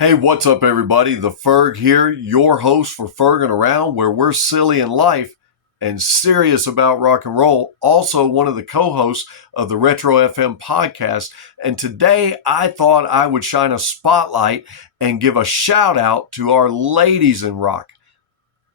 Hey, what's up, everybody? The Ferg here, your host for Fergin' Around, where we're silly in life and serious about rock and roll. Also, one of the co-hosts of the Retro FM podcast. And today, I thought I would shine a spotlight and give a shout out to our ladies in rock.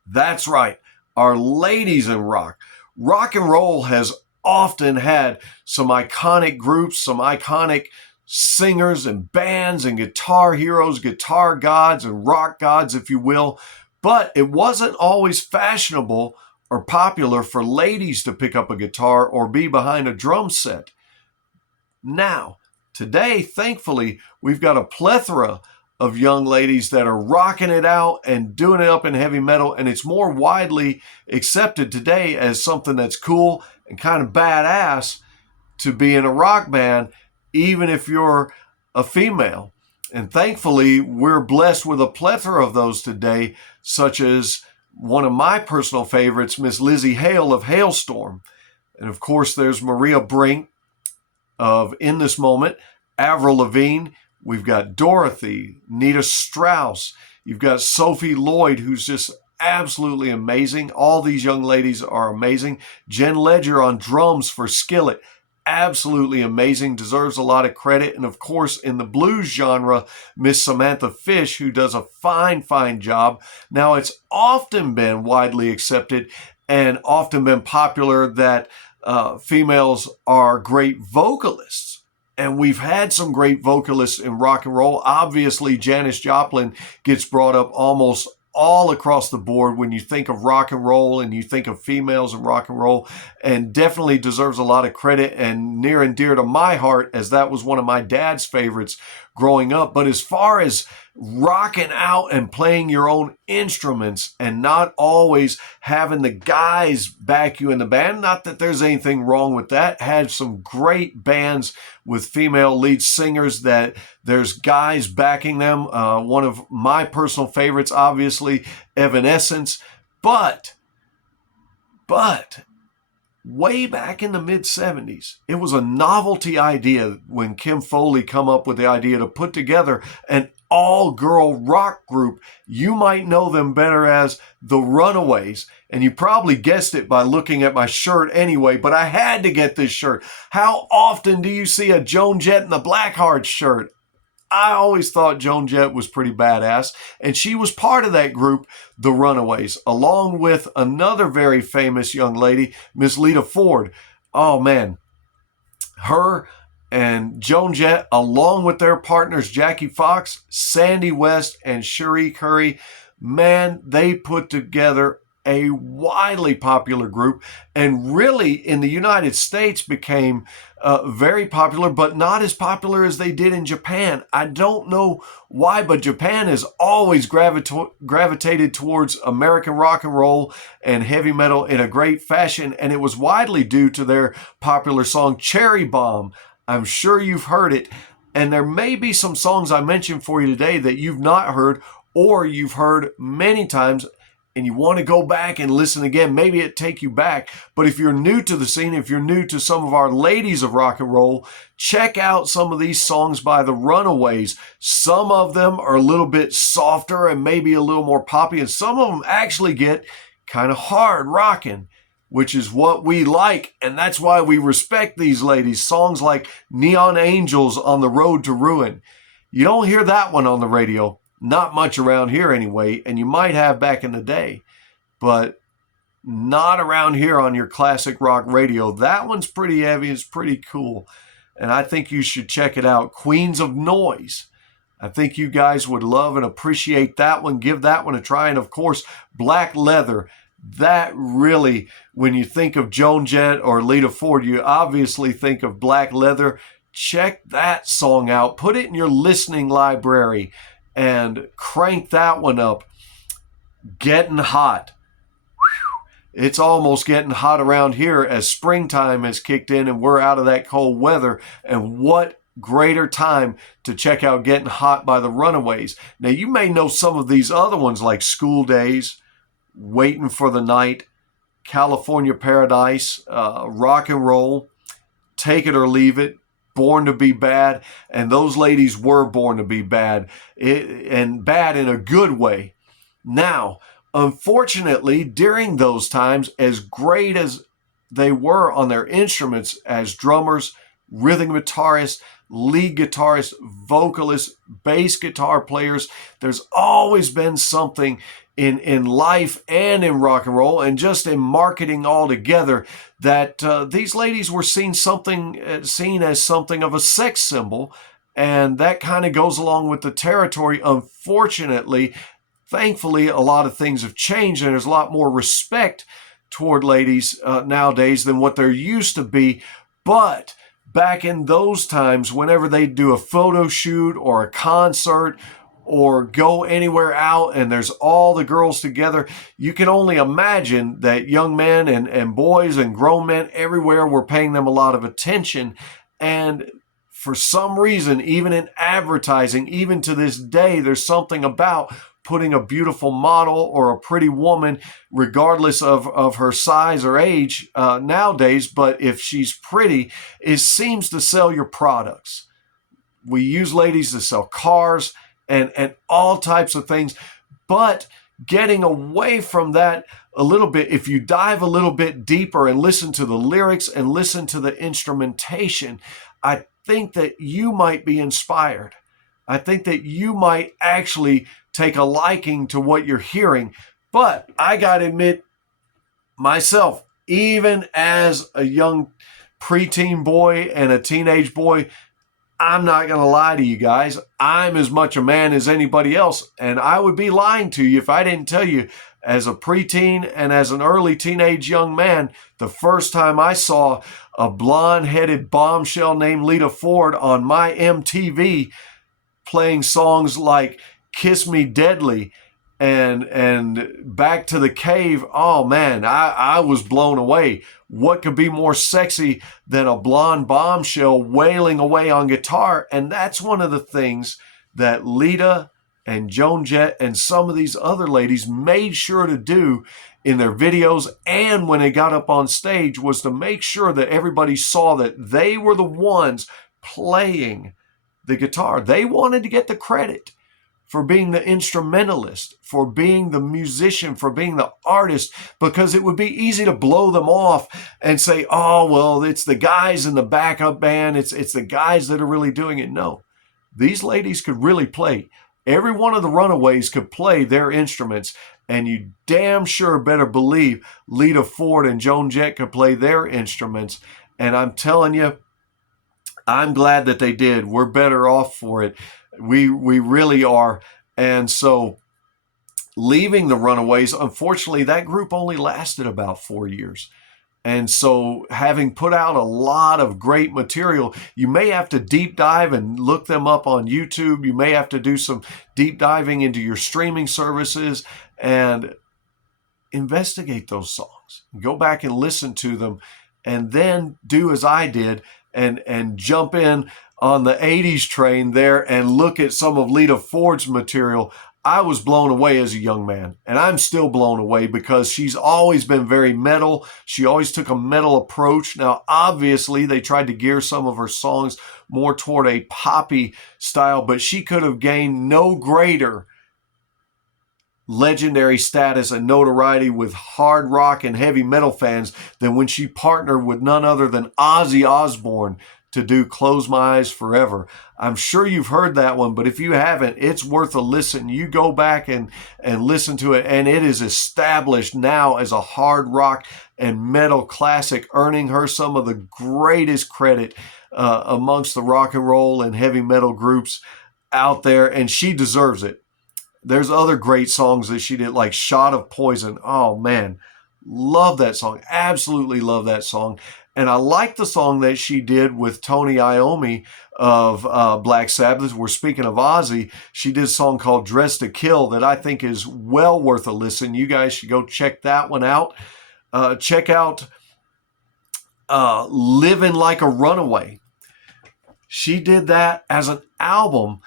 That's right, our ladies in rock. Rock and roll has often had some iconic groups, some iconic singers and bands and guitar heroes, guitar gods and rock gods, if you will. But it wasn't always fashionable or popular for ladies to pick up a guitar or be behind a drum set. Now, today, thankfully, we've got a plethora of young ladies that are rocking it out and doing it up in heavy metal, and it's more widely accepted today as something that's cool and kind of badass to be in a rock band, even if you're a female. And thankfully, we're blessed with a plethora of those today, such as one of my personal favorites, Miss Lizzie Hale of Hailstorm. And of course, there's Maria Brink of In This Moment, Avril Lavigne. We've got Dorothy, Nita Strauss. You've got Sophie Lloyd, who's just absolutely amazing. All these young ladies are amazing. Jen Ledger on drums for Skillet. Absolutely amazing, deserves a lot of credit. And of course, in the blues genre, Miss Samantha Fish, who does a fine job. Now, it's often been widely accepted and often been popular that females are great vocalists. And we've had some great vocalists in rock and roll. Obviously, Janis Joplin gets brought up almost all across the board when you think of rock and roll and you think of females in rock and roll, and definitely deserves a lot of credit and near and dear to my heart, as that was one of my dad's favorites growing up. But as far as rocking out and playing your own instruments and not always having the guys back you in the band, not that there's anything wrong with that. Had some great bands with female lead singers that there's guys backing them. One of my personal favorites, obviously, Evanescence. But way back in the mid-'70s, it was a novelty idea when Kim Foley come up with the idea to put together an all-girl rock group. You might know them better as the Runaways, and you probably guessed it by looking at my shirt anyway, but I had to get this shirt. How often do you see a Joan Jett and the Blackhearts shirt? I always thought Joan Jett was pretty badass, and she was part of that group, the Runaways, along with another very famous young lady, Miss Lita Ford. Oh man, her and Joan Jett, along with their partners Jackie Fox, Sandy West, and Cherie Currie, man, they put together a widely popular group, and really in the United States became very popular, but not as popular as they did in Japan. I don't know why, but Japan has always gravitated towards American rock and roll and heavy metal in a great fashion, and it was widely due to their popular song Cherry Bomb. I'm sure you've heard it, and there may be some songs I mentioned for you today that you've not heard or you've heard many times and you want to go back and listen again. Maybe it take you back. But if you're new to the scene, if you're new to some of our ladies of rock and roll, check out some of these songs by the Runaways. Some of them are a little bit softer and maybe a little more poppy, and some of them actually get kind of hard rocking, which is what we like, and that's why we respect these ladies. Songs like Neon Angels on the Road to Ruin. You don't hear that one on the radio. Not much around here anyway, and you might have back in the day, but not around here on your classic rock radio. That one's pretty heavy. It's pretty cool, and I think you should check it out. Queens of Noise. I think you guys would love and appreciate that one. Give that one a try. And of course, Black Leather. That really, when you think of Joan Jett or Lita Ford, you obviously think of Black Leather. Check that song out. Put it in your listening library and crank that one up. Getting Hot. It's almost getting hot around here as springtime has kicked in and we're out of that cold weather. And what greater time to check out Getting Hot by the Runaways. Now, you may know some of these other ones like School Days, Waiting for the Night, California Paradise, Rock and Roll, Take It or Leave It, born to be bad, and those ladies were born to be bad, and bad in a good way. Now, unfortunately, during those times, as great as they were on their instruments as drummers, rhythm guitarists, lead guitarists, vocalists, bass guitar players, there's always been something in life and in rock and roll and just in marketing altogether that these ladies were seen as something of a sex symbol, and that kind of goes along with the territory. Unfortunately, thankfully, a lot of things have changed, and there's a lot more respect toward ladies nowadays than what there used to be. But back in those times, whenever they'd do a photo shoot or a concert or go anywhere out and there's all the girls together, you can only imagine that young men and boys and grown men everywhere were paying them a lot of attention. And for some reason, even in advertising, even to this day, there's something about putting a beautiful model or a pretty woman, regardless of her size or age nowadays, but if she's pretty, it seems to sell your products. We use ladies to sell cars and all types of things, but getting away from that a little bit, if you dive a little bit deeper and listen to the lyrics and listen to the instrumentation, I think that you might be inspired. I think that you might actually take a liking to what you're hearing. But I got to admit, myself, even as a young preteen boy and a teenage boy, I'm not going to lie to you guys. I'm as much a man as anybody else. And I would be lying to you if I didn't tell you, as a preteen and as an early teenage young man, the first time I saw a blonde-headed bombshell named Lita Ford on my MTV playing songs like Kiss Me Deadly and Back to the Cave, oh man, I was blown away. What could be more sexy than a blonde bombshell wailing away on guitar? And that's one of the things that Lita and Joan Jett and some of these other ladies made sure to do in their videos and when they got up on stage, was to make sure that everybody saw that they were the ones playing the guitar. They wanted to get the credit for being the instrumentalist, for being the musician, for being the artist, because it would be easy to blow them off and say, oh, well, it's the guys in the backup band. It's the guys that are really doing it. No, these ladies could really play. Every one of the Runaways could play their instruments, and you damn sure better believe Lita Ford and Joan Jett could play their instruments. And I'm telling you, I'm glad that they did. We're better off for it. We really are. And so leaving the Runaways, unfortunately, that group only lasted about 4 years. And so having put out a lot of great material, you may have to deep dive and look them up on YouTube. You may have to do some deep diving into your streaming services and investigate those songs. Go back and listen to them, and then do as I did and jump in on the 80s train there and look at some of Lita Ford's material. I was blown away as a young man, and I'm still blown away because she's always been very metal. She always took a metal approach. Now, obviously, they tried to gear some of her songs more toward a poppy style, but she could have gained no greater legendary status and notoriety with hard rock and heavy metal fans than when she partnered with none other than Ozzy Osbourne to do Close My Eyes Forever. I'm sure you've heard that one, but if you haven't, it's worth a listen. You go back and listen to it, and it is established now as a hard rock and metal classic, earning her some of the greatest credit amongst the rock and roll and heavy metal groups out there, and she deserves it. There's other great songs that she did, like Shot of Poison. Oh, man, love that song. Absolutely love that song. And I like the song that she did with Tony Iommi of Black Sabbath. We're speaking of Ozzy. She did a song called Dress to Kill that I think is well worth a listen. You guys should go check that one out. Check out Living Like a Runaway. She did that as an album,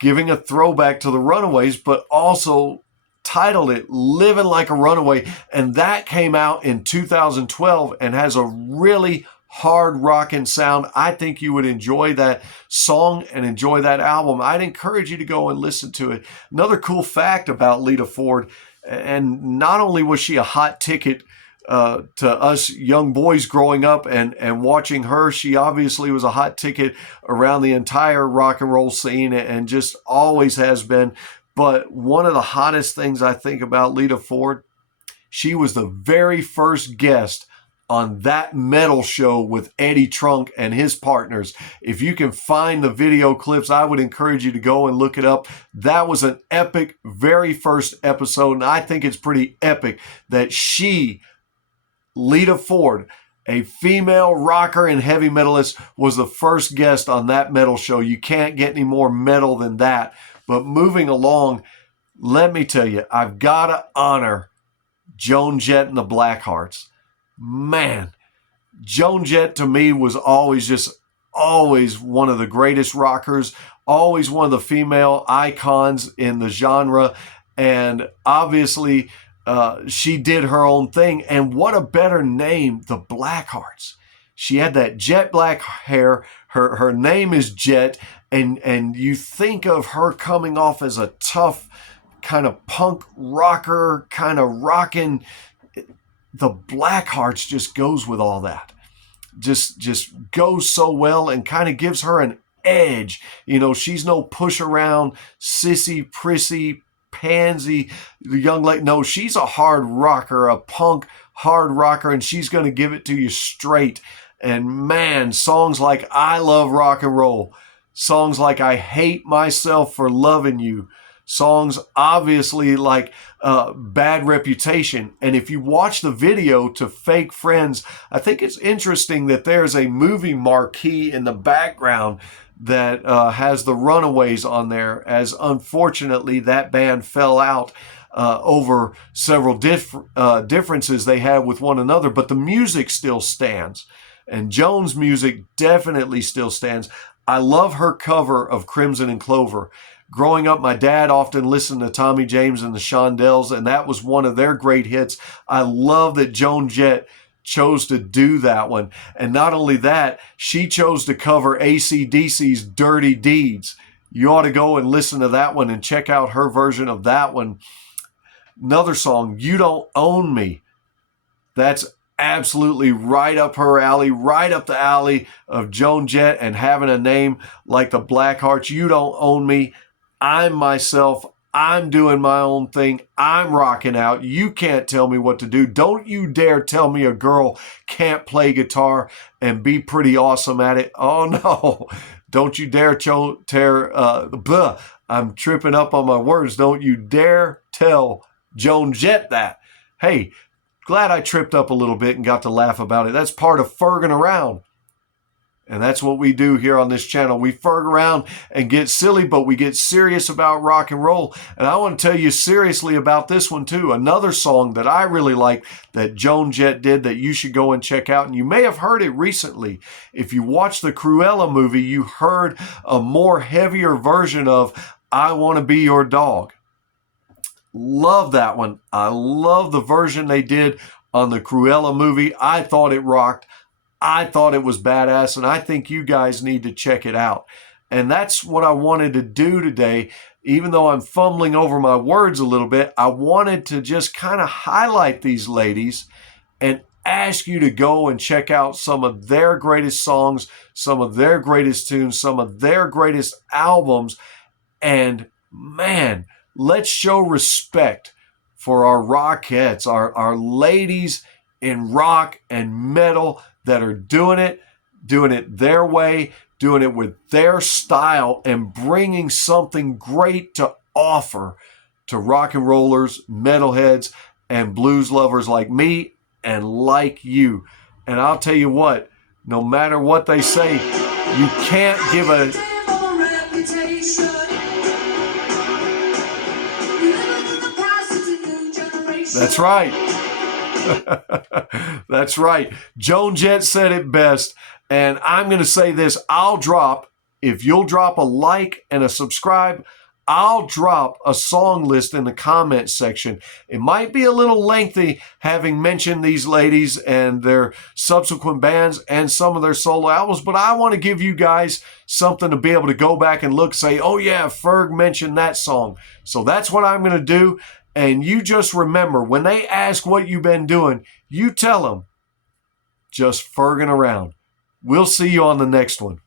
giving a throwback to the Runaways, but also titled it Living Like a Runaway, and that came out in 2012 and has a really hard rocking sound. I think you would enjoy that song and enjoy that album. I'd encourage you to go and listen to it. Another cool fact about Lita Ford, and not only was she a hot ticket to us young boys growing up and watching her, she obviously was a hot ticket around the entire rock and roll scene and just always has been. But one of the hottest things I think about Lita Ford, she was the very first guest on That Metal Show with Eddie Trunk and his partners. If you can find the video clips, I would encourage you to go and look it up. That was an epic, very first episode, and I think it's pretty epic that she, Lita Ford, a female rocker and heavy metalist, was the first guest on That Metal Show. You can't get any more metal than that. But moving along, let me tell you, I've got to honor Joan Jett and the Blackhearts. Man, Joan Jett to me was always one of the greatest rockers, always one of the female icons in the genre. And obviously, she did her own thing. And what a better name, the Blackhearts. She had that jet black hair. Her name is Jet. And you think of her coming off as a tough kind of punk rocker, kind of rocking. The Blackhearts just goes with all that. Just goes so well and kind of gives her an edge. You know, she's no push around, sissy, prissy, pansy, the young lady. No, she's a hard rocker, a punk hard rocker, and she's going to give it to you straight. And man, songs like I Love Rock and Roll, songs like I Hate Myself for Loving You, songs obviously like Bad Reputation. And if you watch the video to Fake Friends, I think it's interesting that there's a movie marquee in the background that has the Runaways on there, as unfortunately that band fell out over several differences they had with one another, but the music still stands. And Joan's music definitely still stands. I love her cover of Crimson and Clover. Growing up, my dad often listened to Tommy James and the Shondells, and that was one of their great hits. I love that Joan Jett chose to do that one. And not only that, she chose to cover AC/DC's Dirty Deeds. You ought to go and listen to that one and check out her version of that one. Another song, You Don't Own Me. That's absolutely right up her alley, right up the alley of Joan Jett and having a name like the Blackhearts. You Don't Own Me. I'm myself. I'm doing my own thing. I'm rocking out. You can't tell me what to do. Don't you dare tell me a girl can't play guitar and be pretty awesome at it. Oh no. Don't you dare I'm tripping up on my words. Don't you dare tell Joan Jett that. Hey, glad I tripped up a little bit and got to laugh about it. That's part of ferging around. And that's what we do here on this channel. We ferg around and get silly, but we get serious about rock and roll. And I want to tell you seriously about this one too. Another song that I really like that Joan Jett did that you should go and check out. And you may have heard it recently. If you watched the Cruella movie, you heard a more heavier version of I Want to Be Your Dog. Love that one. I love the version they did on the Cruella movie. I thought it rocked. I thought it was badass, and I think you guys need to check it out. And that's what I wanted to do today. Even though I'm fumbling over my words a little bit, I wanted to just kind of highlight these ladies and ask you to go and check out some of their greatest songs, some of their greatest tunes, some of their greatest albums. And man, let's show respect for our rockettes, our ladies in rock and metal that are doing it their way, doing it with their style, and bringing something great to offer to rock and rollers, metalheads, and blues lovers like me and like you. And I'll tell you what, no matter what they say, you can't give a... That's right. That's right. Joan Jett said it best. And I'm going to say this. If you'll drop a like and a subscribe, I'll drop a song list in the comment section. It might be a little lengthy, having mentioned these ladies and their subsequent bands and some of their solo albums, but I want to give you guys something to be able to go back and look, say, oh yeah, Ferg mentioned that song. So that's what I'm going to do. And you just remember, when they ask what you've been doing, you tell them, just ferging around. We'll see you on the next one.